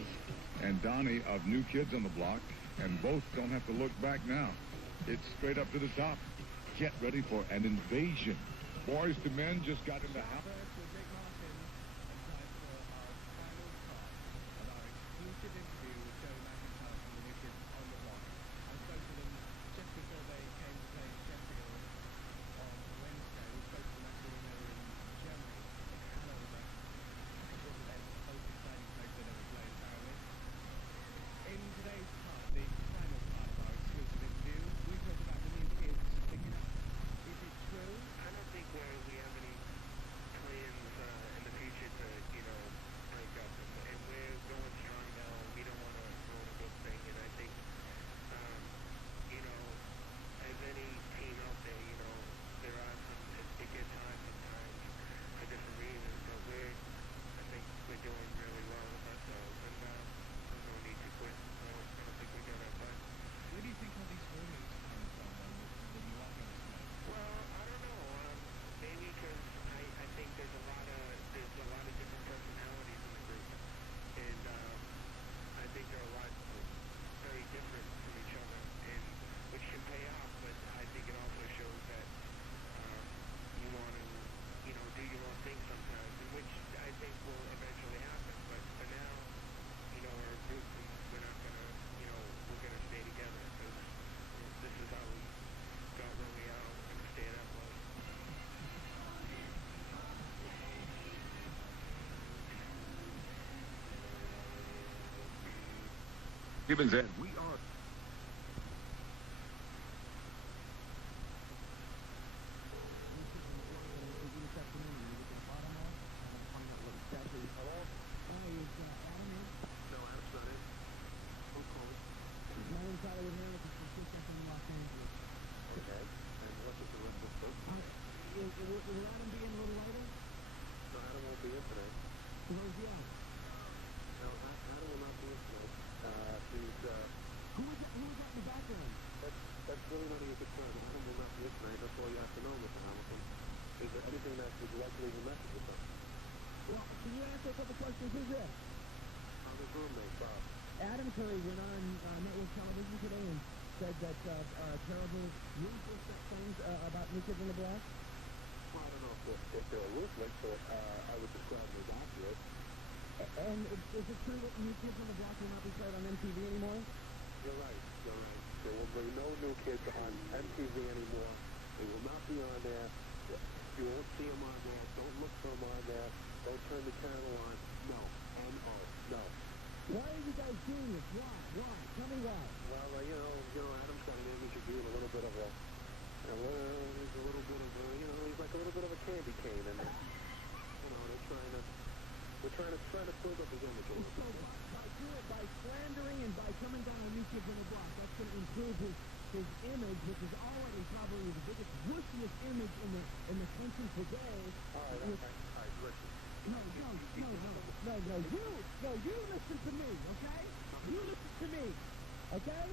Charles and Donnie of New Kids on the Block, and both don't have to look back now. It's straight up to the top. Get ready for an invasion. Boys to Men just got in the house. Gibbons said, we are. Adam Curry went on network television today and said that terrible, ruthless things about New Kids on the Block. Well, I don't know if they're ruthless, but I would describe them as accurate. And is it true that New Kids on the Block will not be played on MTV anymore? You're right. There will be no New Kids on MTV anymore. They will not be on there. You won't see them on there. Don't look for them on there. Don't turn the channel on. No. N-O. No. Why are you guys doing this? Why? Tell me why. Well, Adam's got an image of being a little bit of a, he's a little bit of a, he's like a little bit of a candy cane, and they're trying to build up his image a little bit. So by slandering and by coming down on New Kids on the Block, that's going to improve his image, which is already probably the biggest, wussiest image in the country today. All right, listen. No, you listen to me, okay? You listen to me, okay?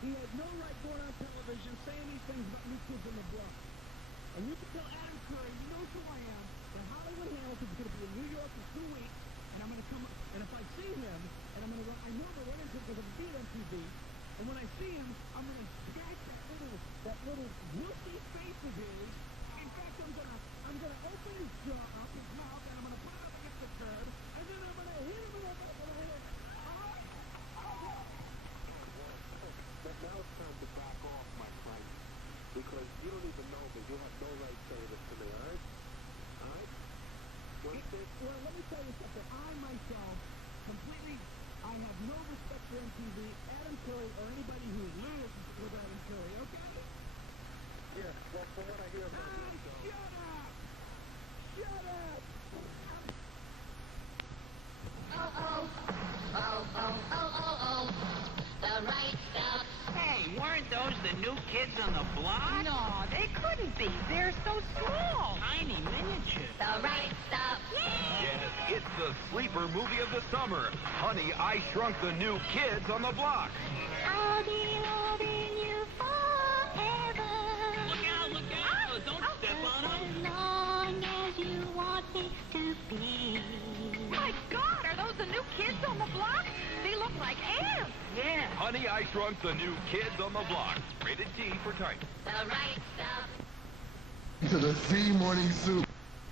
He has no right going on television saying these things about New Kids on the Block. And you can tell Adam Curry, he knows who I am, that Hollywood Hamilton's going to be in New York in 2 weeks, and I'm going to come up, and if I see him, and I'm going to run, I know I'm going to run into him because I'm beat MTV, and when I see him, I'm going to scratch that little wussy face of his. In fact, I'm gonna open his jaw up, his mouth, and I'm gonna put it up against the curb, and then I'm gonna hit him with a head. But now it's time to back off, my friend, because you don't even know me. You have no right saying this to me, all right? All right? Well, let me tell you something. I myself I have no respect for MTV, Adam Curry, or anybody who lives with Adam Curry, okay? Yeah, well, from what I hear about you, shut up! Shut up! Oh, the right stuff. Hey, weren't those the New Kids on the Block? No, they couldn't be. They're so small. Tiny miniatures. The right stuff. Yes, it's the sleeper movie of the summer. Honey, I Shrunk the New Kids on the Block. I'll be loving you forever. Look out! Don't step on them. As long as you want me to be. My God, are those the New Kids on the Honey, I Shrunk the New Kids on the Block. Rated T for Titan. The right stuff. To the C Morning Soup.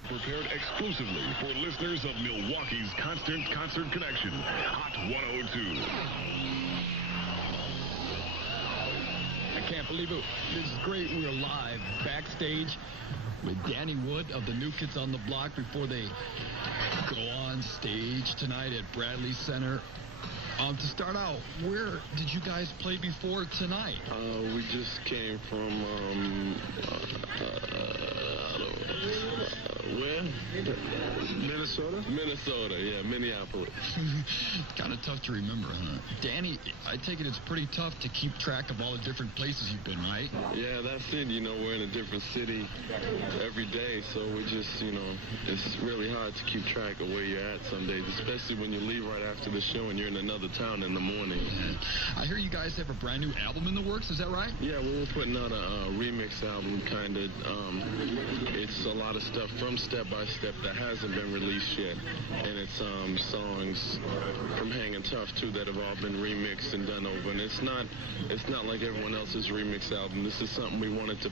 Prepared exclusively for listeners of Milwaukee's Constant Concert Connection, Hot 102. I can't believe it. This is great. We're live backstage with Danny Wood of the New Kids on the Block before they go on stage tonight at Bradley Center. To start out, where did you guys play before tonight? We just came from, where? Minnesota? Minnesota, yeah, Minneapolis. Kind of tough to remember, huh? Danny, I take it it's pretty tough to keep track of all the different places you've been, right? Yeah, that's it. You know, we're in a different city every day, so we just, you know, it's really hard to keep track of where you're at some days, especially when you leave right after the show and you're in another town in the morning. Yeah. I hear you guys have a brand new album in the works, is that right? Yeah, we were putting out a remix album, kind of. It's a lot of stuff from Step by Step that hasn't been released yet, and it's songs from Hangin' Tough too that have all been remixed and done over. And it's not like everyone else's remix album. This is something we wanted to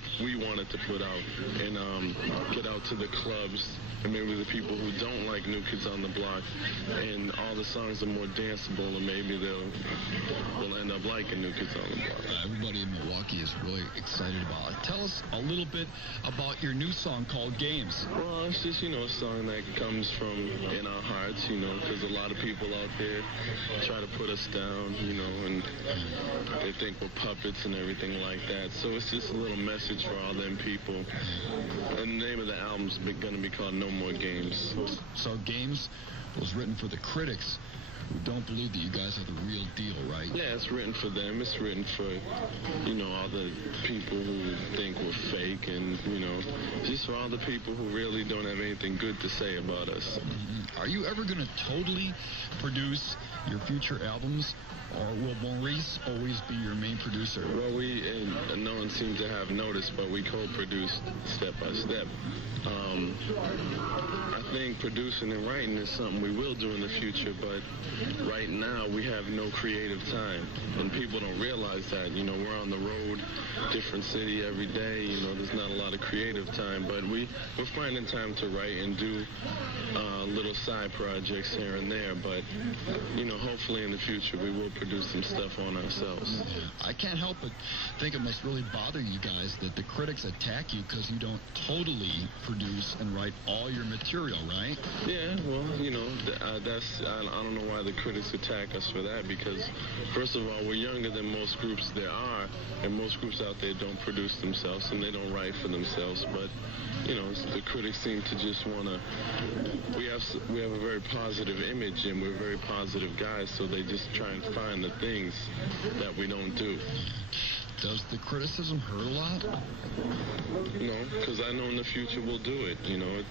put out and get out to the clubs and maybe the people who don't like New Kids on the Block. And all the songs are more danceable, and maybe they'll end up liking New Kids on the Block. Everybody in Milwaukee is really excited about it. Tell us a little bit about your new song called Games. Well, it's just, you know, a song that comes from in our hearts, you know, because a lot of people out there try to put us down, you know, and they think we're puppets and everything like that. So it's just a little message for all them people. And the name of the album's going to be called No More Games. So Games was written for the critics who don't believe that you guys are the real deal, right? Yeah, it's written for them. It's written for, you know, all the people who think we're fake, and, you know, just for all the people who really don't have anything good to say about us. Mm-hmm. Are you ever going to totally produce your future albums, or will Maurice always be your main producer? Well, no one seems to have noticed, but we co-produced Step by Step. I think producing and writing is something we will do in the future, but right now we have no creative time, and people don't realize that. You know, we're on the road, different city every day. You know, there's not a lot of creative time, but we're finding time to write and do little side projects here and there. But, you know, hopefully in the future we will produce some stuff on ourselves. I can't help but think it must really bother you guys that the critics attack you because you don't totally produce and write all your material, right? Yeah, well, you know, I don't know why the critics attack us for that, because first of all, we're younger than most groups there are, and most groups out there don't produce themselves and they don't write for themselves. But, you know, the critics seem to just want to, we have a very positive image and we're very positive guys, so they just try and find the things that we don't do. Does the criticism hurt a lot? No, because I know in the future we'll do it. You know,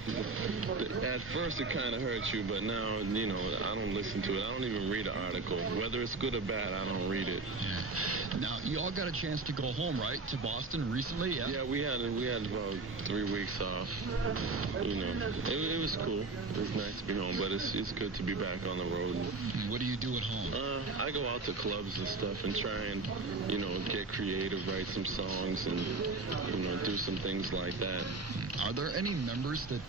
at first it kind of hurts you, but now, you know, I don't listen to it. I don't even read an article. Whether it's good or bad, I don't read it. Yeah. Now, you all got a chance to go home, right, to Boston recently? Yeah. Yeah, we had about 3 weeks off. You know, it was cool. It was nice to be home, but it's good to be back on the road. What do you do at home? I go out to clubs and stuff and try and, you know, get creative, write some songs, and, you know, do some things like that. Are there any members that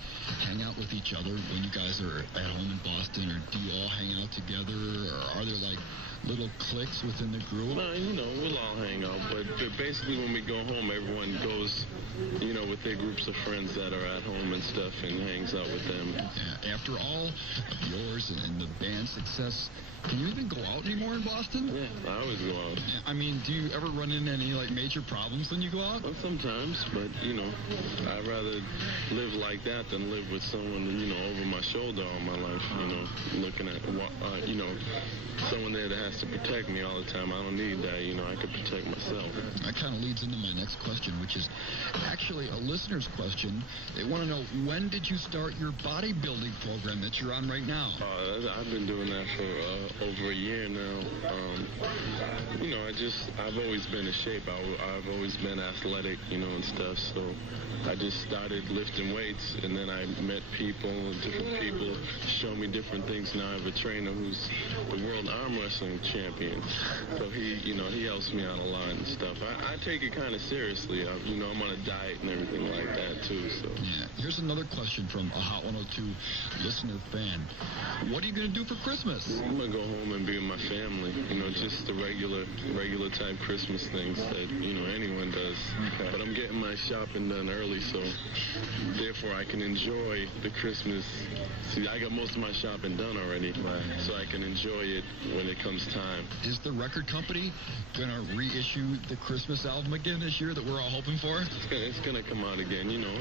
hang out with each other when you guys are at home in Boston, or do you all hang out together, or are there like little cliques within the group? No, you know, we'll all hang out, but basically when we go home, everyone goes, you know, with their groups of friends that are at home and stuff and hangs out with them. Yeah, after all of yours and the band's success, can you even go out anymore in Boston? Yeah, I always go out. I mean, do you ever run into any, like, major problems when you go out? Well, sometimes, but, you know, I'd rather live like that than live with someone, you know, over my shoulder all my life, you know, looking at, you know, someone there that has to protect me all the time. I don't need that, you know, I could protect myself. I that kind of leads into my next question, which is actually a listener's question. They want to know, when did you start your bodybuilding program that you're on right now? I've been doing that for over a year now. You know, I've always been in shape. I've always been athletic, you know, and stuff. So I just started lifting weights, and then I met people, and different people show me different things. Now I have a trainer who's the world arm wrestling champion. So he helps me out a lot and stuff. I take it kind of seriously. I'm on a diet and everything like that too. So yeah. Here's another question from a Hot 102 listener fan. What are you going to do for Christmas? I'm going to go home and be with my family. You know, just the regular type Christmas things that, you know, anyone does. Okay. But I'm getting my shopping done early, so therefore I can enjoy the Christmas. See, I got most of my shopping done already, so I can enjoy it when it comes time. Is the record company going to reissue the Christmas album again this year that we're all hoping for? It's going to come out again, you know.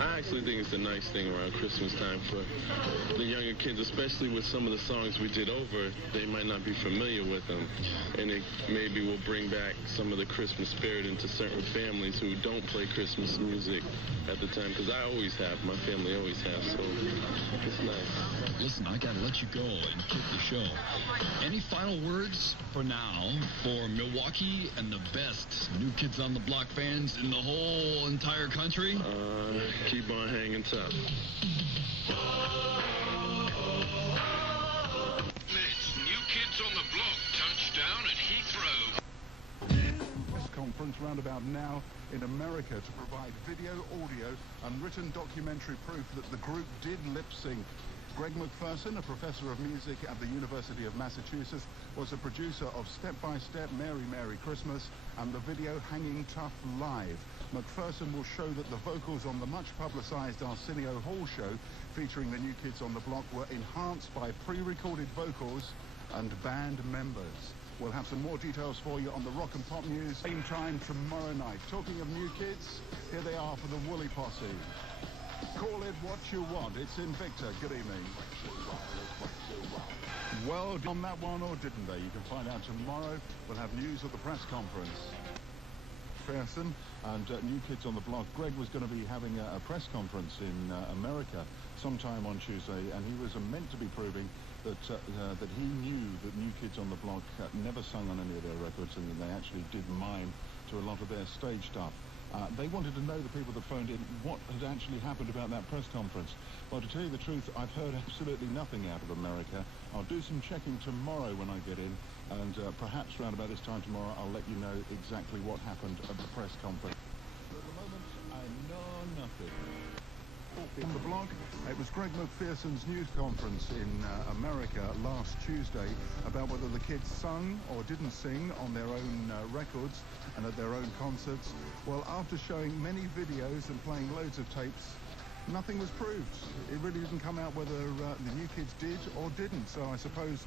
I actually think it's a nice thing around Christmas time for the younger kids, especially with some of the songs we did over. They might not be familiar with them, and it maybe will bring back some of the Christmas spirit into certain families who don't play Christmas music at the time, because I always have. My family always has, so it's nice. Listen, I got to let you go and kick the show. Any final words for now for Milwaukee and the best New Kids on the Block fans in the whole entire country? Keep on hanging tough. It's New Kids on the Block, touchdown at Heathrow. Press conference roundabout now in America to provide video, audio, and written documentary proof that the group did lip sync. Greg McPherson, a professor of music at the University of Massachusetts, was a producer of Step by Step, Mary Mary Christmas, and the video Hanging Tough Live. McPherson will show that the vocals on the much-publicized Arsenio Hall show featuring the New Kids on the Block were enhanced by pre-recorded vocals and band members. We'll have some more details for you on the Rock and Pop News same time tomorrow night. Talking of New Kids, here they are for the Woolly Posse. Call it what you want. It's Invicta. Good evening. Well, on that one, or didn't they? You can find out tomorrow. We'll have news at the press conference. Pearson and New Kids on the Block. Greg was going to be having a press conference in America sometime on Tuesday, and he was meant to be proving that he knew that New Kids on the Block never sung on any of their records, and that they actually did mime to a lot of their stage stuff. They wanted to know, the people that phoned in, what had actually happened about that press conference. Well, to tell you the truth, I've heard absolutely nothing out of America. I'll do some checking tomorrow when I get in, and perhaps around about this time tomorrow I'll let you know exactly what happened at the press conference. But at the moment, I know nothing. On the Block, it was Greg McPherson's news conference in America last Tuesday about whether the kids sung or didn't sing on their own records and at their own concerts. Well, after showing many videos and playing loads of tapes, nothing was proved. It really didn't come out whether the New Kids did or didn't. So I suppose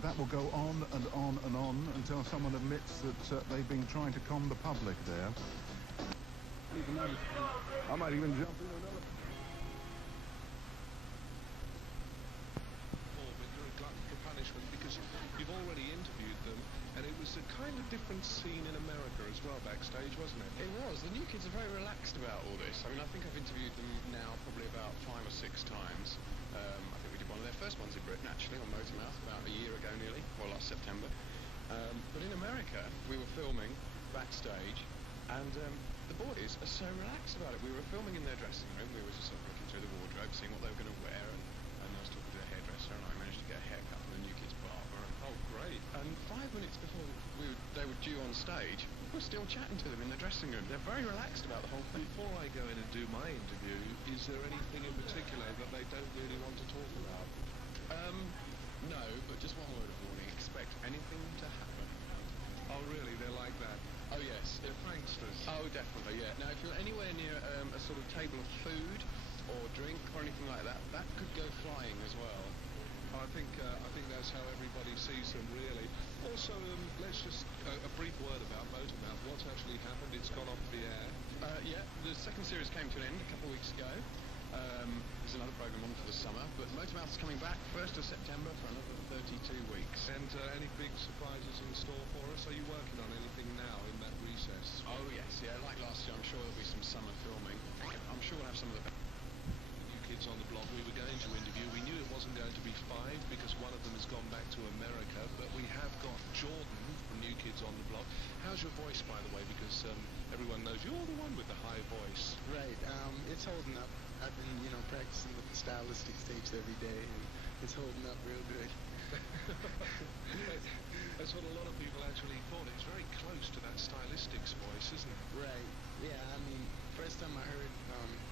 that will go on and on and on until someone admits that they've been trying to con the public there. I might even jump in another. Because you've already interviewed them, and it was a kind of different scene in America as well backstage, wasn't it? It was. The New Kids are very relaxed about all this. I mean, I think I've interviewed them now probably about 5 or 6 times. I think we did one of their first ones in Britain, actually, on Motormouth about a year ago nearly, or last September. But in America, we were filming backstage, and the boys are so relaxed about it. We were filming in their dressing room. We were just sort of looking through the wardrobe, seeing what they were going to wear, and I was talking to the hairdresser, and I managed to get a haircut from the New Kids barber. Oh, great. And 5 minutes before they were due on stage, we're still chatting to them in the dressing room. They're very relaxed about the whole thing. Before I go in and do my interview, is there anything in particular that they don't really want to talk about? No, but just one word of warning. Expect anything to happen. Oh, really? They're like that? Oh, yes. They're pranksters? Oh, definitely, yeah. Now, if you're anywhere near a sort of table of food or drink or anything like that, that could go flying as well. I think that's how everybody sees them, really. Also, let's just a brief word about Motormouth. What's actually happened? It's gone off the air. Yeah, the second series came to an end a couple of weeks ago. There's another program on for the summer, but Motormouth's coming back 1st of September for another 32 weeks. And any big surprises in store for us? Are you working on anything now in that some of the New Kids on the Block we were going to interview. We knew it wasn't going to be 5 because one of them has gone back to America, but we have got Jordan from New Kids on the Block. How's your voice, by the way? Because everyone knows you're the one with the high voice. Right. It's holding up. I've been, practicing with the stylistic stage every day, and it's holding up real good. That's what a lot of people actually thought. It's very close to that stylistics voice, isn't it? Right. Yeah, I mean, first time I heard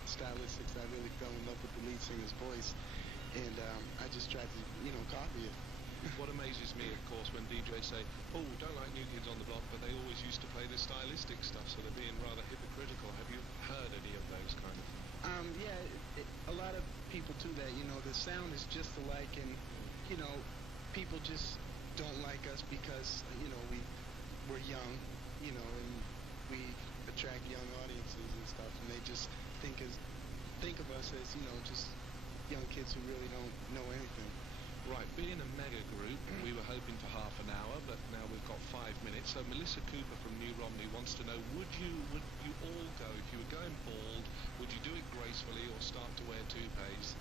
stylistics, I really fell in love with the lead singer's voice, and I just tried to, copy it. What amazes me, of course, when DJs say, oh, don't like New Kids on the Block, but they always used to play the stylistic stuff, so they're being rather hypocritical. Have you heard any of those kind of things? Yeah, a lot of people do that. The sound is just alike, and, people just don't like us because, we're young, and we attract young audiences and stuff, and they just think of us as, just young kids who really don't know anything. Right, being a mega group, we were hoping for half an hour, but now we've got 5 minutes. So Melissa Cooper from New Romney wants to know, would you all go, if you were going bald, would you do it gracefully or start to wear toupees?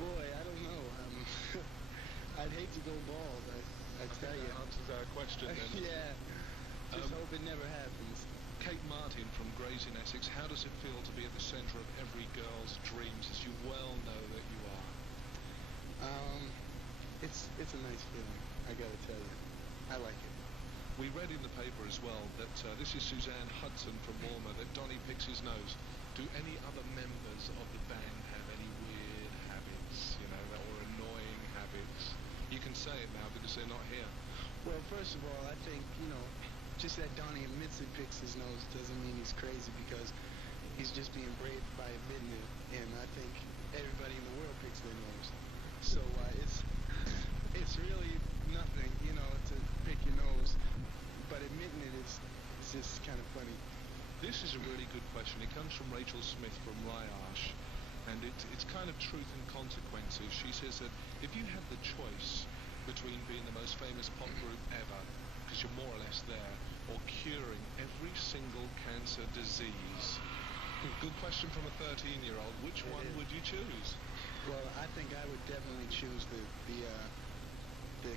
Boy, I don't know. I'd hate to go bald, I tell you. That answers our question then. Yeah, just hope it never happens. Kate Martin from Grays in Essex, how does it feel to be at the centre of every girl's dreams, as you well know that you are? It's a nice feeling, I gotta tell you. I like it. We read in the paper as well that this is Suzanne Hudson from Walmer, that Donnie picks his nose. Do any other members of the band have any weird habits, or annoying habits? You can say it now because they're not here. Well, first of all, I think, just that Donnie admits he picks his nose doesn't mean he's crazy, because he's just being brave by admitting it, and I think everybody in the world picks their nose. So it's really nothing, to pick your nose, but admitting it is just kind of funny. This is a really good question. It comes from Rachel Smith from Ryash, and it's kind of truth and consequences. She says that if you had the choice between being the most famous pop group ever, because you're more or less there, or curing every single cancer disease. Good question from a 13-year-old. Which one would you choose? Well, I think I would definitely choose the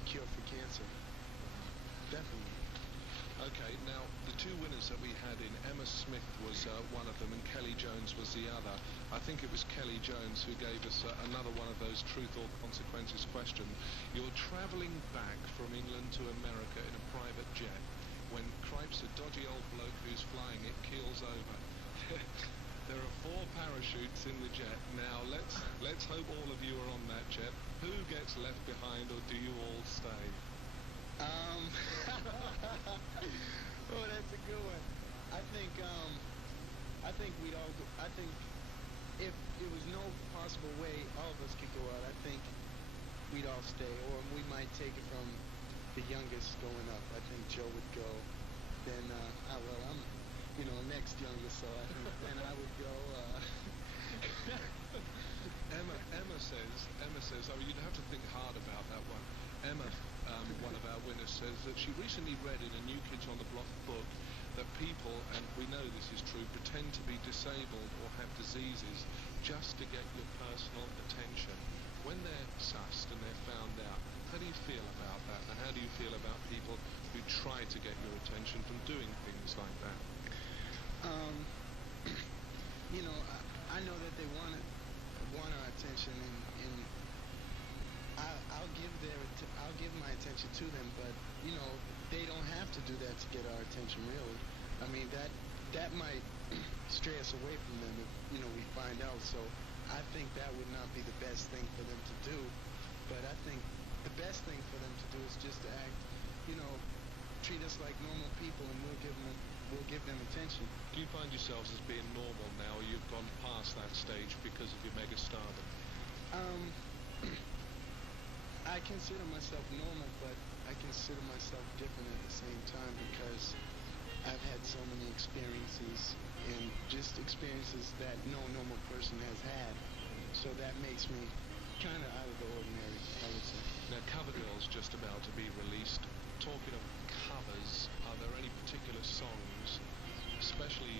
cure for cancer. Definitely. Okay, now, the two winners that we had in, Emma Smith was one of them and Kelly Jones was the other. I think it was Kelly Jones who gave us another one of those truth or consequences question. You're travelling back from England to America in a private jet when, cripes, a dodgy old bloke who's flying it keels over. There are 4 parachutes in the jet. Now, let's hope all of you are on that jet. Who gets left behind, or do you all stay? Oh, that's a good one. I think we'd all go. I think if there was no possible way all of us could go out, I think we'd all stay, or we might take it from the youngest going up. I think Joe would go. Then, I'm, next youngest, so I think then I would go. Emma says, you'd have to think hard about that one. Emma, one of our winners, says that she recently read in a New Kids on the Block book that people, and we know this is true, pretend to be disabled or have diseases just to get your personal attention. When they're sussed and they're found out, how do you feel about that? And how do you feel about people who try to get your attention from doing things like that? I know that they want our attention, and I'll give my attention to them, but they don't have to do that to get our attention, really. I mean, that might stray us away from them if we find out. So I think that would not be the best thing for them to do, but I think the best thing for them to do is just to act, treat us like normal people, and we'll give them attention. Do you find yourselves as being normal now, or you've gone past that stage because of your mega stardom? I consider myself normal, but I consider myself different at the same time, because I've had so many experiences, and just experiences that no normal person has had. So that makes me kind of out of the ordinary, I would say. Now, CoverGirl's just about to be released. Talking of covers, are there any particular songs, especially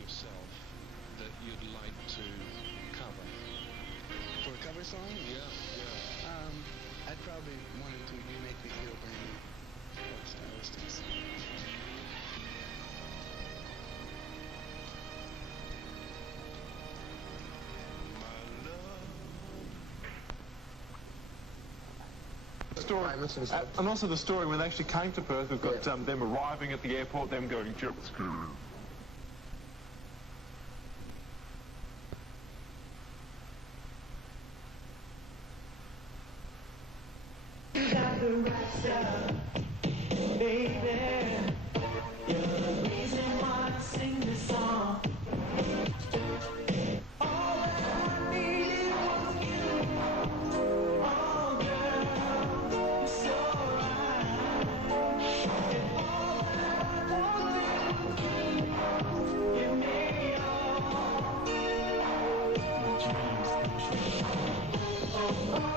story, and also the story when they actually came to Perth. We've got them arriving at the airport, them going jet ski. You got the right stuff, baby. You're the reason why I sing this song. All I needed was you. Oh, girl, you're so right. And all I wanted was you. Give me all my dreams come true. Oh, oh.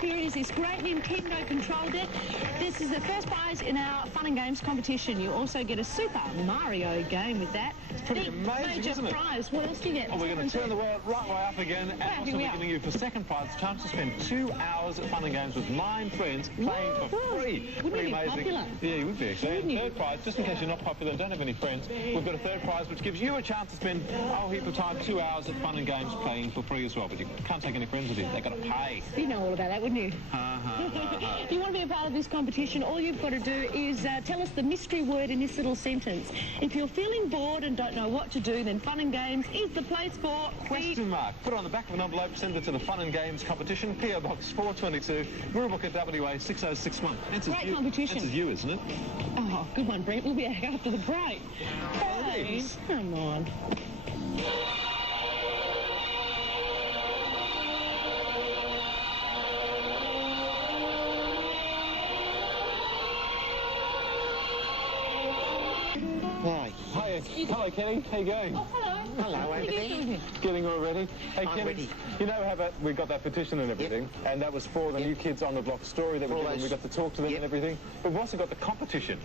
Here is this great Nintendo control deck. This is the first prize in our fun and games competition. You also get a Super Mario game with that. It's pretty amazing, major isn't it? prize. What else do you get? Oh, we're going to turn the world right way up again, and also we're giving you for second prize a chance to spend 2 hours at fun and games with 9 friends playing for free. Wouldn't pretty you be amazing. popular? Yeah, you would be actually. And third prize, just in case you're not popular and don't have any friends, we've got a third prize which gives you a chance to spend a whole heap of time, 2 hours at fun and games playing for free as well. But you can't take any friends with you. They've got to pay. You know all about that, wouldn't you? If you want to be a part of this competition, all you've got to do is tell us the mystery word in this little sentence. If you're feeling bored and don't know what to do, then Fun and Games is the place for... Question mark. Put it on the back of an envelope, send it to the Fun and Games competition, PO Box 422, Mirrabooka WA 6061. Great competition. Answers you, isn't it? Oh, good one, Brent. We'll be back after the break. Hey, come on. Hi. Hi. Hello, Kenny. How you going? Oh, hello. Hello, Anthony. Getting all ready? Hey, I'm Kenny, ready. you know how we got that petition and everything, and that was for the New Kids on the Block story that we did, and we got to talk to them and everything. But we've also got the competition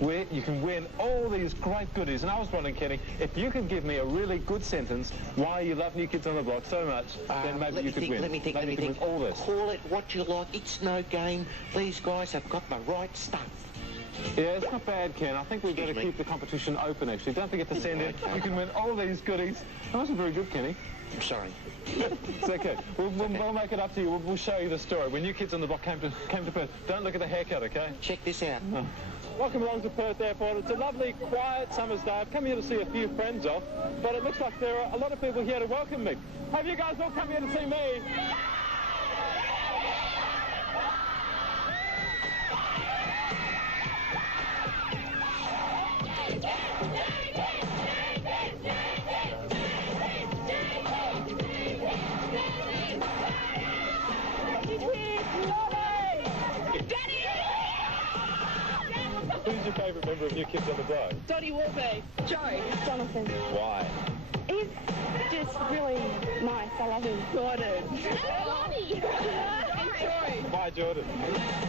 where you can win all these great goodies. And I was wondering, Kenny, if you could give me a really good sentence why you love New Kids on the Block so much, then maybe you could win. Let me think. Win all this. Call it what you like. It's no game. These guys have got the right stuff. Yeah, it's not bad, Ken. I think we better keep the competition open, actually. Don't forget to send in. You can win all these goodies. That wasn't very good, Kenny. I'm sorry. It's okay. We'll make it up to you. We'll show you the story. When New Kids on the Block came to Perth, don't look at the haircut, okay? Check this out. Oh. Welcome along to Perth Airport. It's a lovely, quiet summer's day. I've come here to see a few friends off, but it looks like there are a lot of people here to welcome me. Have you guys all come here to see me? Who's your favourite member of New Kids on the Block? Dottie Warby. Joe. Jonathan. Why? He's just really nice. I love him. Jordan. Lonnie. And Joy. Why Jordan?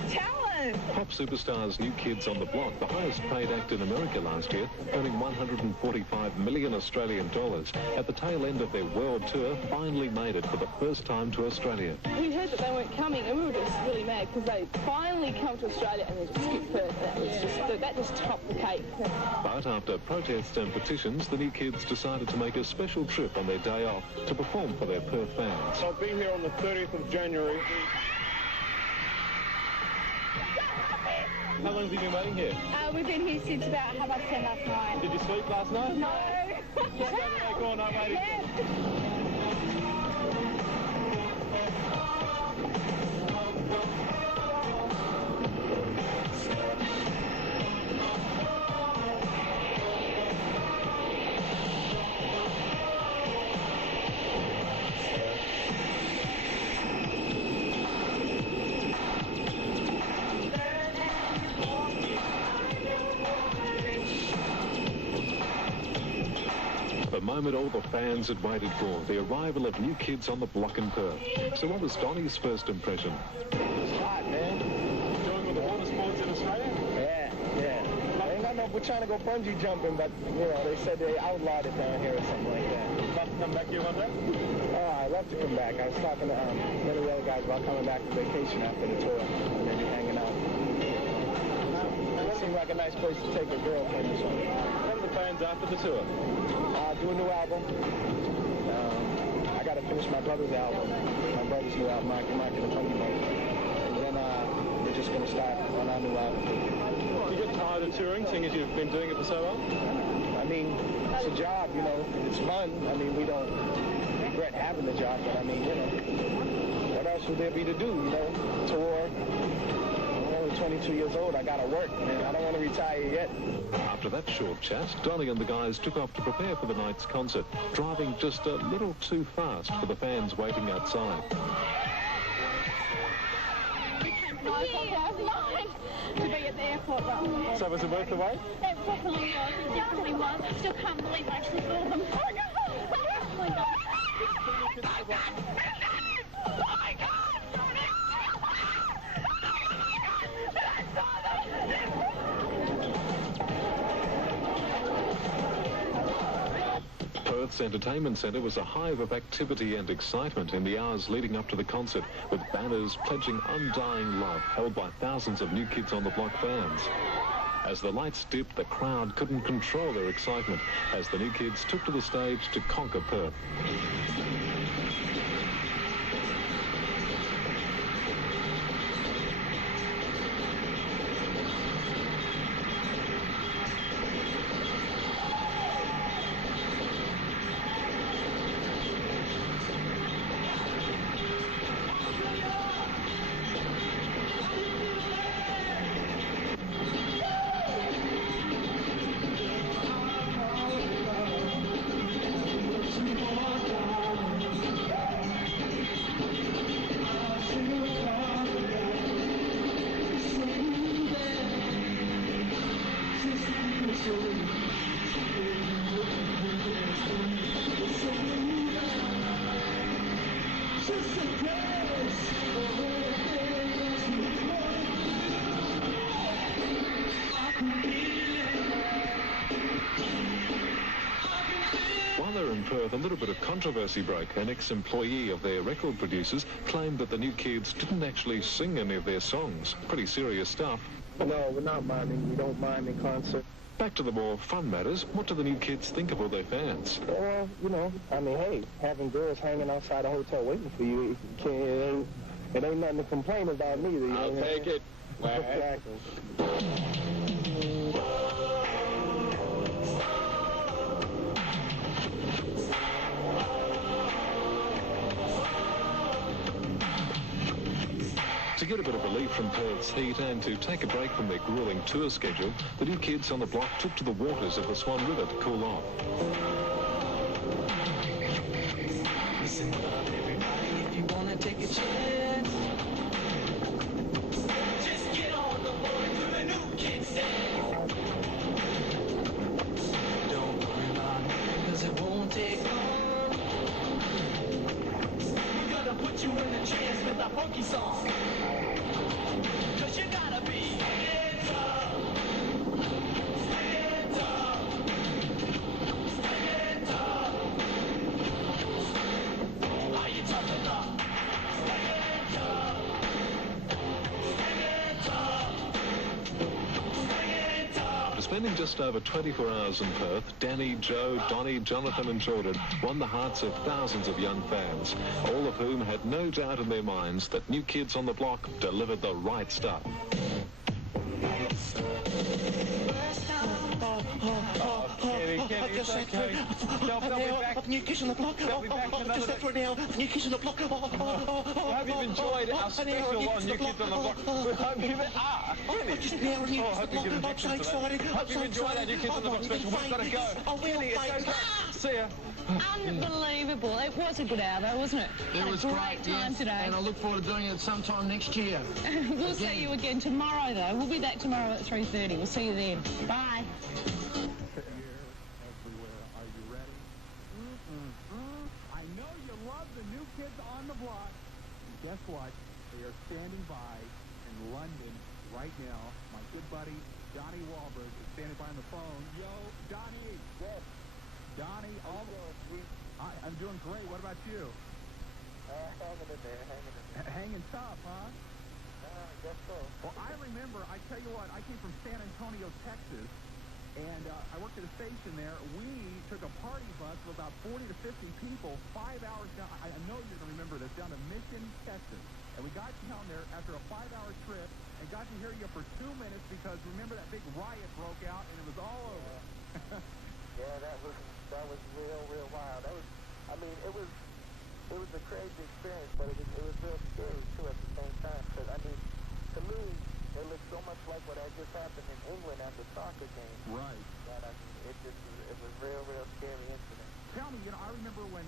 Talent. Pop superstars New Kids on the Block, the highest paid act in America last year, earning 145 million Australian dollars. At the tail end of their world tour, finally made it for the first time to Australia. We heard that they weren't coming, and we were just really mad because they finally come to Australia and they just skipped Perth. That just topped the cake. But after protests and petitions, the New Kids decided to make a special trip on their day off to perform for their Perth fans. So I've been here on the 30th of January. How long have you been waiting here? We've been here since about 10:30 last night. Did you sleep last night? No. Just had to make all night waiting? Yeah. The moment all the fans had waited for, the arrival of New Kids on the Block in Perth. So what was Donnie's first impression? It's hot, man. Enjoying all the water sports in Australia? Yeah. I ain't got no, we're trying to go bungee jumping, but, you know, they said they outlawed it down here or something like that. You'd love to come back here one day? I'd love to come back. I was talking to many of the other guys about coming back to vacation after the tour and maybe hanging out. It seemed like a nice place to take a girlfriend or something. What are the plans after the tour? Do a new album. I got to finish my brother's album, my brother's new album, Mark and the Funky Bunch. And then we're just going to start on our new album. Do you get tired of touring, seeing as you've been doing it for so long? I mean, it's a job, you know. It's fun. I mean, we don't regret having the job, but I mean, you know, what else would there be to do, you know? Tour. I'm only 22 years old. I got to work, man. I don't want to retire yet. After that short chat, Donnie and the guys took off to prepare for the night's concert, driving just a little too fast for the fans waiting outside. To be at the airport, right? So was it worth the wait? It definitely was. It definitely was. I still can't believe I actually saw them. Oh my God! Oh my God! Perth's entertainment centre was a hive of activity and excitement in the hours leading up to the concert, with banners pledging undying love held by thousands of New Kids on the Block fans. As the lights dipped, the crowd couldn't control their excitement as the New Kids took to the stage to conquer Perth. Perth, a little bit of controversy broke. An ex-employee of their record producers claimed that the New Kids didn't actually sing any of their songs. Pretty serious stuff. No, we're not minding. We don't mind in concert. Back to the more fun matters. What do the New Kids think of all their fans? Well, you know, I mean, hey, having girls hanging outside a hotel waiting for you, it ain't nothing to complain about neither. I'll take it. Exactly. To get a bit of relief from Perth's heat and to take a break from their grueling tour schedule, the New Kids on the Block took to the waters of the Swan River to cool off. Listen up, everybody, if you want to take a chance, just get on the board to the New Kids dance. Don't worry about it, cause it won't take long. We're gonna put you in the trance with a funky song. Cause you gotta be hands up, hands up, hands up. Are you tough enough? Hands up, hands up, hands up. Spending just over 24 hours in Perth, Danny, Joe, Donnie, Jonathan and Jordan won the hearts of thousands of young fans, all of whom had no doubt in their minds that New Kids on the Block delivered the right stuff. Kenny, it's okay. They'll be back. New Kids on the Block. They'll be back just after an hour. New Kids on the Block. I hope you've enjoyed our special on New Kids on the Block. We hope you Kenny. Just an hour on New Kids on the Block. I'm so excited. Hope you've enjoyed our New Kids on the Block special. We've got to go. Kenny, it's okay. See ya. Unbelievable. It was a good hour, though, wasn't it? It was great time yes, today. and I look forward to doing it sometime next year. We'll see you again tomorrow, though. We'll be back tomorrow at 3:30. We'll see you then. Bye. Everywhere. Are you ready? I know you love the New Kids on the Block. And guess what? They are standing by in London right now. My good buddy, Donnie Wahlberg, is standing by on the phone. Yo, Donnie. Yes. Donnie, I'm doing great. What about you? Hanging in there. Hanging tough, huh? I guess so. Well, I remember, I tell you what, I came from San Antonio, Texas, and I worked at a station there. We took a party bus of about 40 to 50 people, 5 hours down, I know you're going to remember this, down to Mission, Texas. And we got down there after a 5-hour trip and got to hear you for 2 minutes because remember that big riot broke out and it was all over. Yeah, that was real wild. It was a crazy experience, but it was real scary too at the same time. Because to me, it looked so much like what had just happened in England at the soccer game. Right. That it was real scary incident. Tell me, I remember when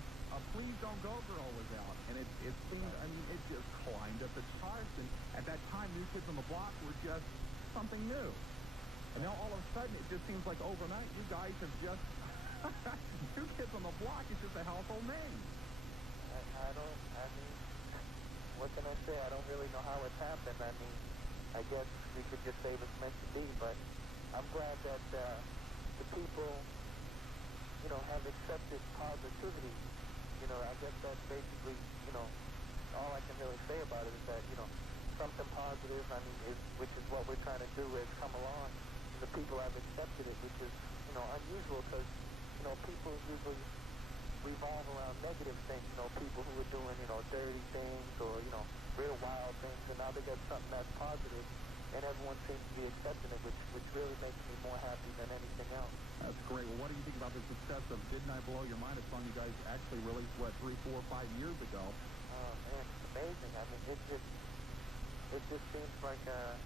Please Don't Go Girl was out, and it seemed, it just climbed up the charts. And at that time, New Kids on the Block were just something new. And now all of a sudden, it just seems like overnight, you guys have just, New Kids on the Block is just a household name. What can I say? I don't really know how it happened. I guess we could just say it was meant to be, but I'm glad that the people, have accepted positivity. I guess that's basically, all I can really say about it is that, something positive, which is what we're trying to do is come along. The people have accepted it, which is, unusual because, people usually revolve around negative things, people who are doing, dirty things or, real wild things, and now they got something that's positive, and everyone seems to be accepting it, which really makes me more happy than anything else. That's great. Well, what do you think about the success of Didn't I Blow Your Mind, a song you guys actually released, 3, 4, 5 years ago? Oh, man, it's amazing. It just seems like, I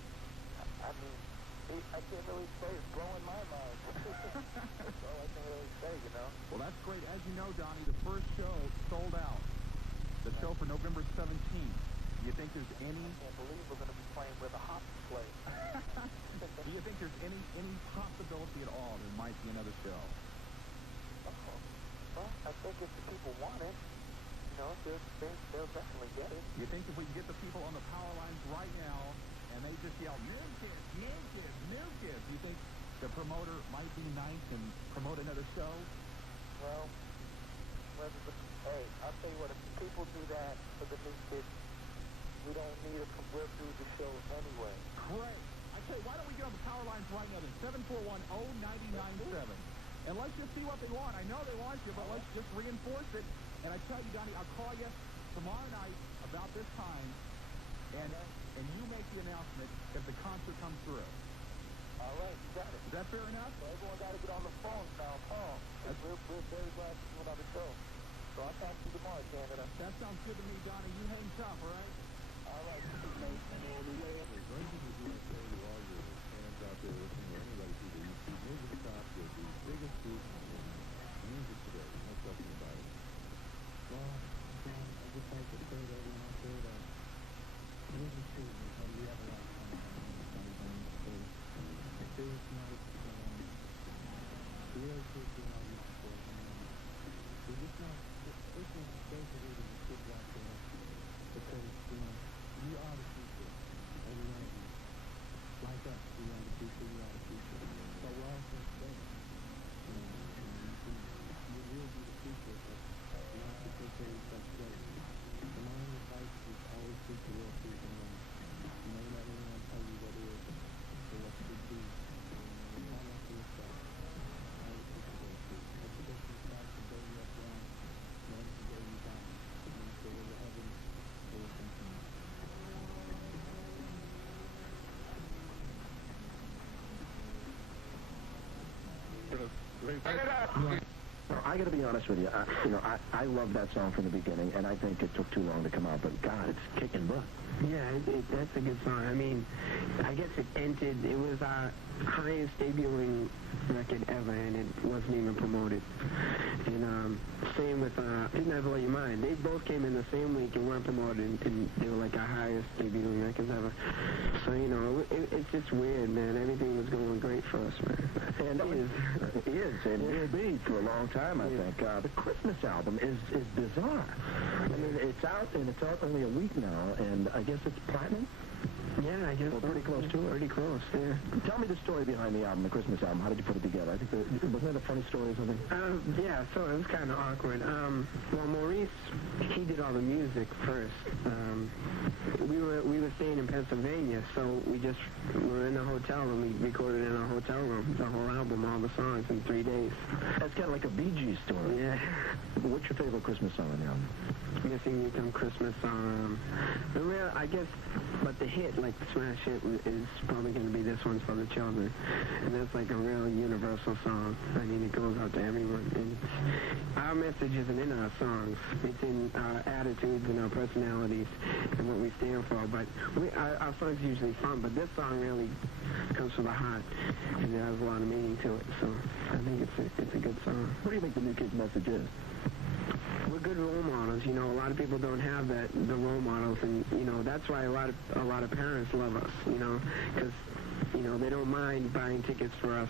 can't really say it's blowing my mind. That's all I can really say, Well, that's great. As you know, Donnie, the first show sold out. The show for November 17th. Do you think there's any... I can't believe we're going to be playing where the Hops play. Do you think there's any possibility at all there might be another show? Well, I think if the people want it, they'll definitely get it. You think if we can get the people on the power lines right now and they just yell, New Kids, New Kids, New Kids, do you think the promoter might be nice and promote another show? Well, Hey, I'll tell you what, if people do that for the new kids, we don't need to we'll do the show anyway. Great. I tell you, why don't we get on the power lines right now then? 741-0997. And let's just see what they want. I know they want you, but let's just reinforce it. And I tell you, Donnie, I'll call you tomorrow night about this time, and you make the announcement if the concert comes through. All right, you got it. Is that fair enough? So everyone got to get on the phone now, Paul. We're very glad to do another show. So I'll talk to you tomorrow, Canada. That sounds good to me, Donnie. You hang tough, all right? All right. I got to be honest with you. I love that song from the beginning, and I think it took too long to come out. But God, it's kicking butt. Yeah, that's a good song. I mean, I guess it was our highest debuting record ever, and it wasn't even promoted. And same with Didn't I Blow Your Mind? They both came in the same week and weren't promoted, and they were like our highest debuting records ever. So, it's just weird, man. Everything was going great for us, man. And it is, and will be for a long time, I think. The Christmas album is bizarre. I mean, it's out only a week now, and I guess it's platinum? Yeah, I guess pretty close to it. Pretty close, yeah. Tell me the story behind the album, the Christmas album. How did you put it together? I think wasn't that a funny story or something? Yeah, so it was kind of awkward. Well, Maurice, he did all the music first. We were staying in Pennsylvania, so we were in a hotel, and we recorded in our hotel room the whole album, all the songs, in 3 days. That's kind of like a Bee Gees story. Yeah. What's your favorite Christmas song on the album? Missing You Come Christmas song. I guess, but the hit, like the smash hit, is probably going to be This One's for the Children. And that's like a real universal song. I mean, it goes out to everyone. And our message isn't in our songs. It's in our attitudes and our personalities and what we stand for. But our songs are usually fun, but this song really comes from the heart, and it has a lot of meaning to it. So I think it's a good song. What do you think the New Kids message is? We're good role models. A lot of people don't have the role models, and that's why a lot of parents love us. Because they don't mind buying tickets for us,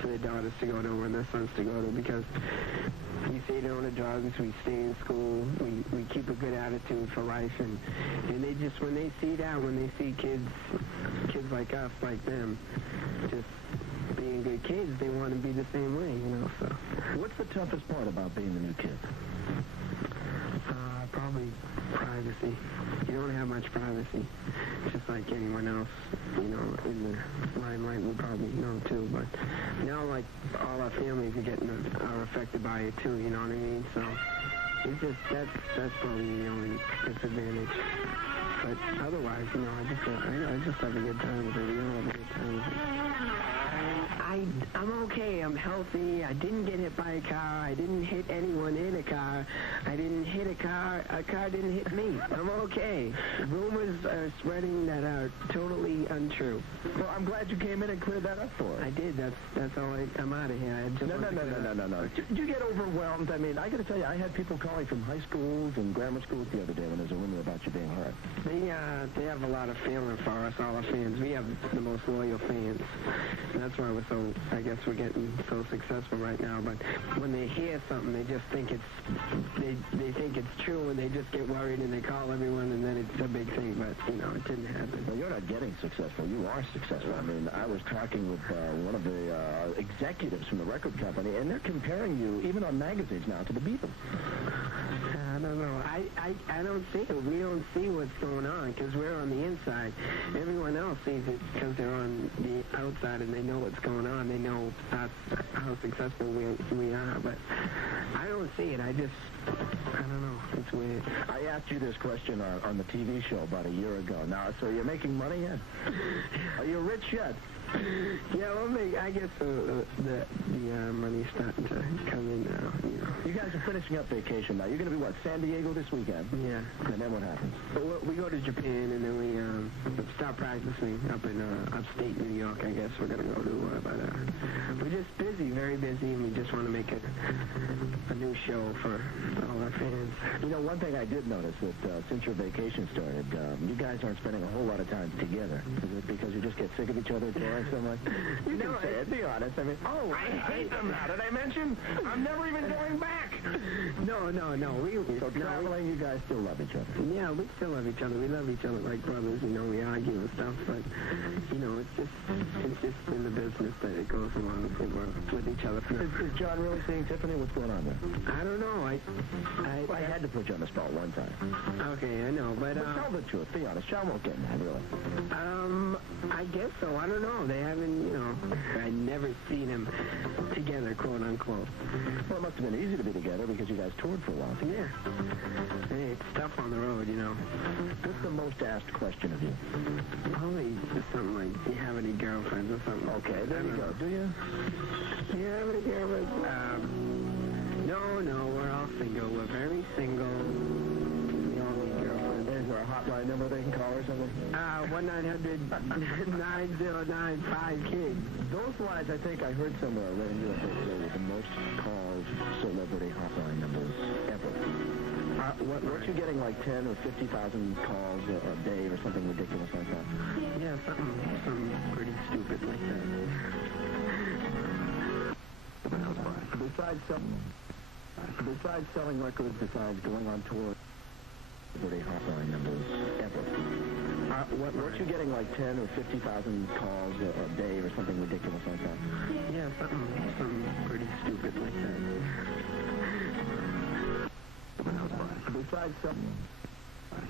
for their daughters to go to and their sons to go to, because we stay down to drugs, we stay in school, we keep a good attitude for life, and they just, when they see that, when they see kids like us, like them, just being good kids, they want to be the same way, so. What's the toughest part about being the New Kid? Probably privacy. You don't have much privacy, just like anyone else, in the limelight would probably know too. But now, like, all our families are affected by it too. You know what I mean? So it's just that's probably the only disadvantage. But otherwise, I just have a good time with it. We all have a good time with it. I'm okay. I'm healthy. I didn't get hit by a car. I didn't hit anyone in a car. I didn't hit a car. A car didn't hit me. I'm okay. Rumors are spreading that are totally untrue. Well, I'm glad you came in and cleared that up for us. I did. That's all. I'm out of here. No. Did you get overwhelmed? I mean, I got to tell you, I had people calling from high schools and grammar schools the other day when there's a rumor about you being hurt. They have a lot of feeling for us, all our fans. We have the most loyal fans. And that's why I guess we're getting getting so successful right now, but when they hear something, they just think they think it's true, and they just get worried, and they call everyone, and then it's a big thing, but, you know, it didn't happen. Well, you're not getting successful. You are successful. I mean, I was talking with one of the executives from the record company, and they're comparing you, even on magazines now, to the Beatles. I don't know. I don't see it. We don't see what's going on because we're on the inside. Everyone else sees it because they're on the outside and they know what's going on. They know how successful we are. But I don't see it. I don't know. It's weird. I asked you this question on the TV show about a year ago. Now, so you're making money yet? Are you rich yet? Yeah, well, I guess the money's starting to come in now. You know. You guys are finishing up vacation now. You're going to be, what, San Diego this weekend? Yeah. And then what happens? We go to Japan, and then we start practicing up in upstate New York, I guess we're going to go to. But we're just busy, very busy, and we just want to make a new show for all our fans. You know, one thing I did notice that since your vacation started, you guys aren't spending a whole lot of time together. Is it because you just get sick of each other touring so much? You can say it. Be honest. I mean, I hate them now. Did I mention? I'm never even going back. No. So traveling, you guys still love each other? Yeah, we still love each other. We love each other like brothers. You know, we argue and stuff, but you know, it's just in the business that it goes along with each other. Is John really seeing Tiffany? What's going on there? I don't know. I had to put you on the spot one time. Okay, I know, but tell the truth. Be honest. John won't get mad, really. I guess so. I don't know. They haven't, you know. I never seen them together, quote unquote. Well, it must have been easy to be together because you guys toured for a while. Yeah. Hey, it's tough on the road, you know. What's the most asked question of you? Probably something like, do you have any girlfriends or something? Okay, there you go. Do you? Do you have any girlfriends? No, we're all single. We're very single. We all need girlfriends. Is there a hotline number they can call or something? 1-900-9095-KID. Those lines, I think I heard somewhere around USA today were the most called celebrity hotline numbers ever. Weren't you getting like 10 or 50,000 calls a day or something ridiculous like that? Yeah, something pretty stupid like that. Besides selling records, besides going on tour, celebrity hotline numbers ever. Weren't you getting like 10 or 50,000 calls a day or something ridiculous like that? Yeah, something pretty stupid like that.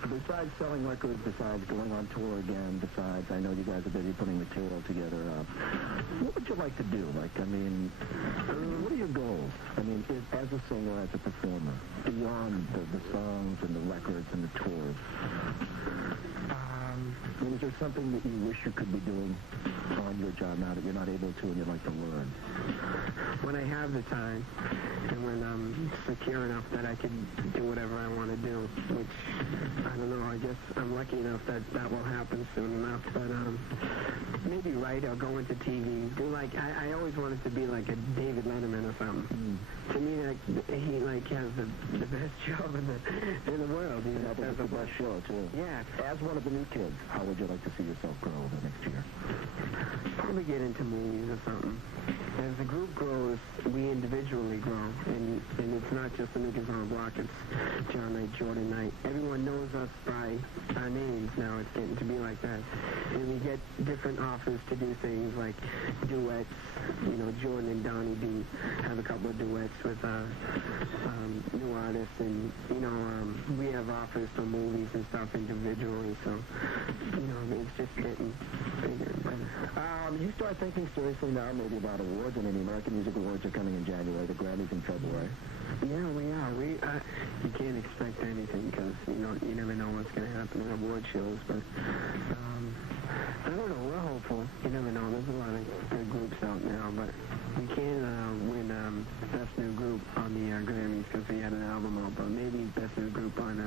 Besides selling records, besides going on tour again, besides, I know you guys are busy putting material together, what would you like to do? Like, I mean, what are your goals? I mean, as a singer, as a performer, beyond the songs and the records and the tours? I mean, is there something that you wish you could be doing on your job now that you're not able to and you'd like to learn? When I have the time and when I'm secure enough that I can do whatever I want to do, which, I don't know, I guess I'm lucky enough that will happen soon enough, but maybe write or go into TV. Do like, I always wanted to be like a David Letterman or something. To me, like, he like has the best job in the world. You know, that's the best show, too. Yeah. As one of the new kids, how would you like to see yourself grow over the next year? Probably get into movies or something. As the group grows, we individually grow, and it's not just the New Kids on the Block, it's John Knight, Jordan Knight. Everyone knows us by our names now. It's getting to be like that. And we get different offers to do things like duets. You know, Jordan and Donnie B have a couple of duets with new artists, and, you know, we have offers for movies and stuff individually, so, you know, it's just getting bigger and better. You start thinking seriously now maybe about awards. I mean, the American Music Awards are coming in January, the Grammys in February. Yeah, we are. You can't expect anything because, you know, you never know what's going to happen in award shows, but I don't know, we're hopeful. You never know. There's a lot of good groups out now, but we can't win Best New Group on the Grammys because we had an album out, but maybe Best New Group on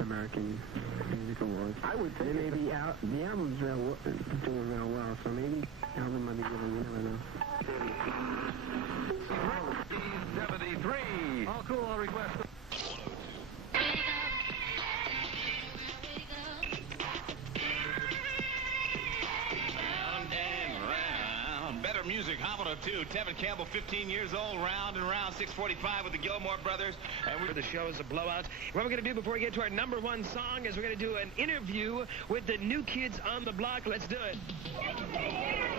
American Music Awards. I would think maybe the album's doing real well, so maybe album of the year, you never know. 73. All cool, I'll request. Round and round. Better music. How about a two? Tevin Campbell, 15 years old, round and round, 645 with the Gilmore Brothers. And the show is a blowout. What we're going to do before we get to our number one song is we're going to do an interview with the New Kids on the Block. Let's do it.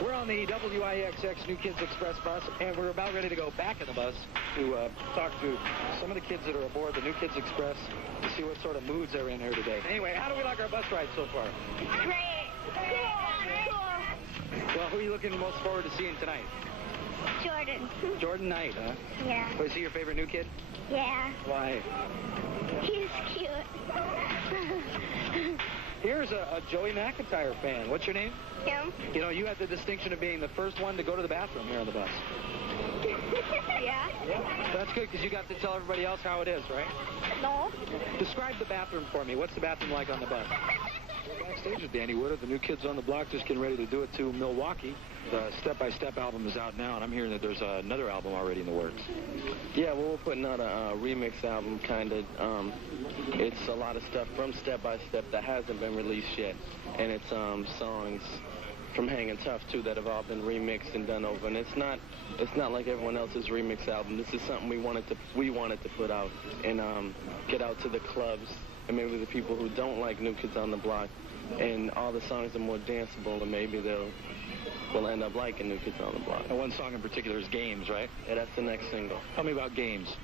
We're on the WIXX New Kids Express bus, and we're about ready to go back in the bus to talk to some of the kids that are aboard the New Kids Express to see what sort of moods they're in here today. Anyway, how do we like our bus ride so far? Great. Well, who are you looking most forward to seeing tonight? Jordan. Jordan Knight, huh? Yeah. Was he your favorite new kid? Yeah. Why? He's cute. Here's a Joey McIntyre fan. What's your name? Him. You know, you had the distinction of being the first one to go to the bathroom here on the bus. Yeah. That's good, because you got to tell everybody else how it is, right? No. Describe the bathroom for me. What's the bathroom like on the bus? We're backstage with Danny Wood of the New Kids on the Block, just getting ready to do it to Milwaukee. The Step by Step album is out now, and I'm hearing that there's another album already in the works. Yeah, well, we're putting out a remix album, kind of. It's a lot of stuff from Step by Step that hasn't been released yet, and it's songs from Hangin' Tough too that have all been remixed and done over. And it's not like everyone else's remix album. This is something we wanted to put out and get out to the clubs and maybe the people who don't like New Kids on the Block. And all the songs are more danceable, and maybe we'll end up liking New Kids on the Block. And one song in particular is Games, right? Yeah, that's the next single. Tell me about Games.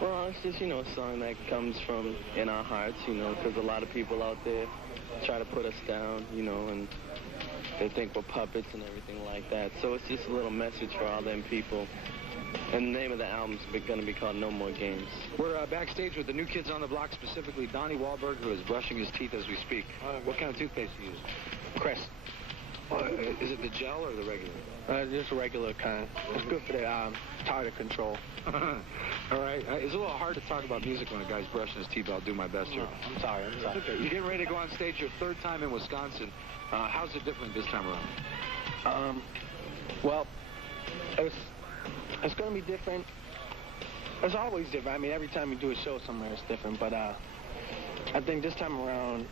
Well, it's just, a song that comes from in our hearts, because a lot of people out there try to put us down, and they think we're puppets and everything like that. So it's just a little message for all them people. And the name of the album's going to be called No More Games. We're backstage with the New Kids on the Block, specifically Donnie Wahlberg, who is brushing his teeth as we speak. What kind of toothpaste do you use? Crest. Is it the gel or the regular? Just a regular kind. It's good for the tartar control. All right. It's a little hard to talk about music when a guy's brushing his teeth. I'll do my best here. I'm sorry. Okay. You're getting ready to go on stage your third time in Wisconsin. How's it different this time around? Well, it's going to be different. It's always different. I mean, every time we do a show somewhere, it's different. But I think this time around,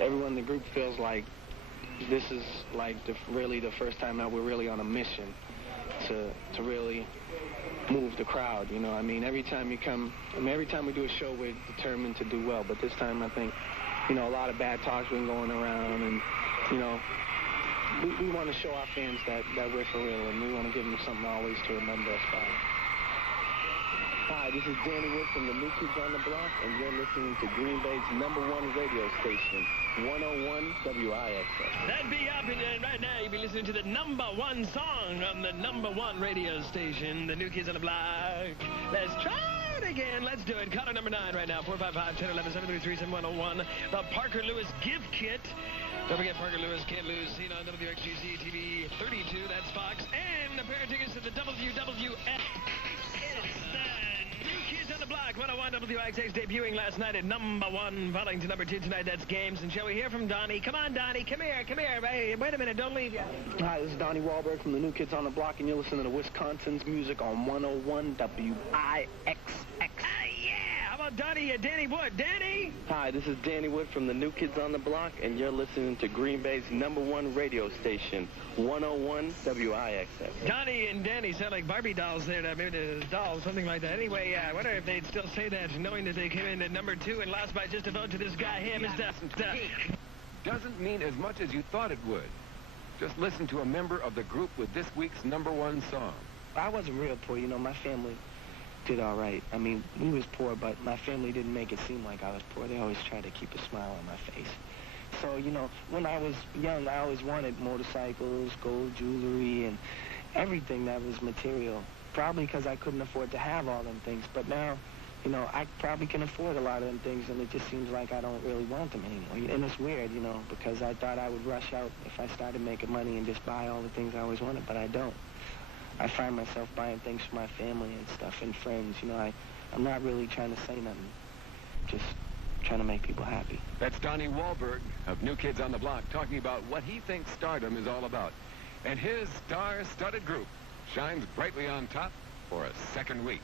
everyone in the group feels like this is like really the first time that we're really on a mission to really move the crowd. I mean, every time we do a show, we're determined to do well. But this time, I think, a lot of bad talk's been going around, and we want to show our fans that we're for real, and we want to give them something always to remember us by. Hi, this is Danny Wood from the New Kids on the Block, and you're listening to Green Bay's #1 radio station, 101 WIXX. That'd be up, and right now you'll be listening to the #1 song on the #1 radio station, the New Kids on the Block. Let's try it again. Let's do it. Caller number 9 right now, 455-1011-733-7101. The Parker Lewis gift kit. Don't forget, Parker Lewis can't lose. Seen on WXGC TV 32, that's Fox, and a pair of tickets to the WWF. It's the New Kids on the Block, 101 WIXX, debuting last night at #1, falling to #2 tonight. That's Games. And shall we hear from Donnie? Come on, Donnie. Come here. Hey, wait a minute. Don't leave yet. Hi, this is Donnie Wahlberg from the New Kids on the Block, and you're listening to Wisconsin's music on 101 WIXX. How about Danny Wood? Danny? Hi, this is Danny Wood from the New Kids on the Block, and you're listening to Green Bay's #1 radio station, 101 WIXX. Donnie and Danny sound like Barbie dolls there. Maybe the dolls, something like that. Anyway, I wonder if they'd still say that, knowing that they came in at #2 and lost by just a vote to this guy here, Mr. Doesn't mean as much as you thought it would. Just listen to a member of the group with this week's #1 song. I wasn't real poor, my family did all right. I mean, we was poor, but my family didn't make it seem like I was poor. They always tried to keep a smile on my face. So, when I was young, I always wanted motorcycles, gold jewelry, and everything that was material. Probably because I couldn't afford to have all them things. But now, I probably can afford a lot of them things, and it just seems like I don't really want them anymore. And it's weird, because I thought I would rush out if I started making money and just buy all the things I always wanted, but I don't. I find myself buying things for my family and stuff and friends. I'm not really trying to say nothing. Just trying to make people happy. That's Donnie Wahlberg of New Kids on the Block talking about what he thinks stardom is all about. And his star-studded group shines brightly on top for a second week.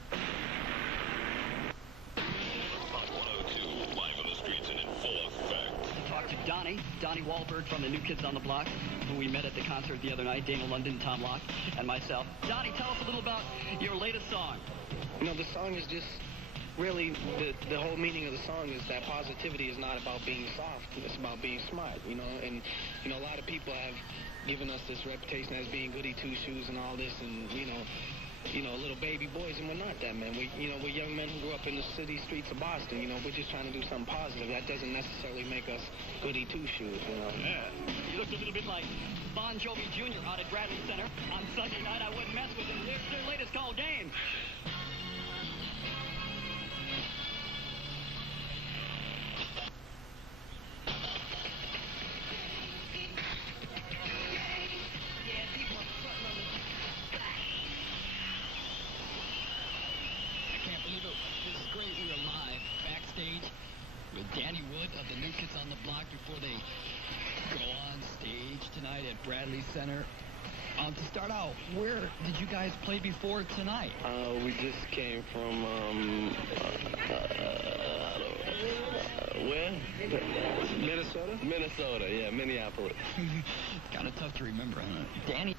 Hot 102, live on the streets and in full effect. Talk to Donnie Donnie Wahlberg from the New Kids on the Block, who we met at the concert the other night, Daniel London, Tom Locke, and myself. Donnie, tell us a little about your latest song. You know, the song is just really, the whole meaning of the song is that positivity is not about being soft, it's about being smart, you know, and, you know, a lot of people have given us this reputation as being goody two-shoes and all this, and, you know, little baby boys, and we're not that, man. We're young men who grew up in the city streets of Boston, you know, we're just trying to do something positive. That doesn't necessarily make us goody two-shoes, you know. Yeah. You looked a little bit like Bon Jovi Jr. out at Bradley Center on Sunday night. I wouldn't mess with him. Here's their latest call game. With Danny Wood of the New Kids on the Block before they go on stage tonight at Bradley Center. To start out, where did you guys play before tonight? We just came from, where? Minnesota? Minnesota, yeah, Minneapolis. Kind of tough to remember, huh? Danny...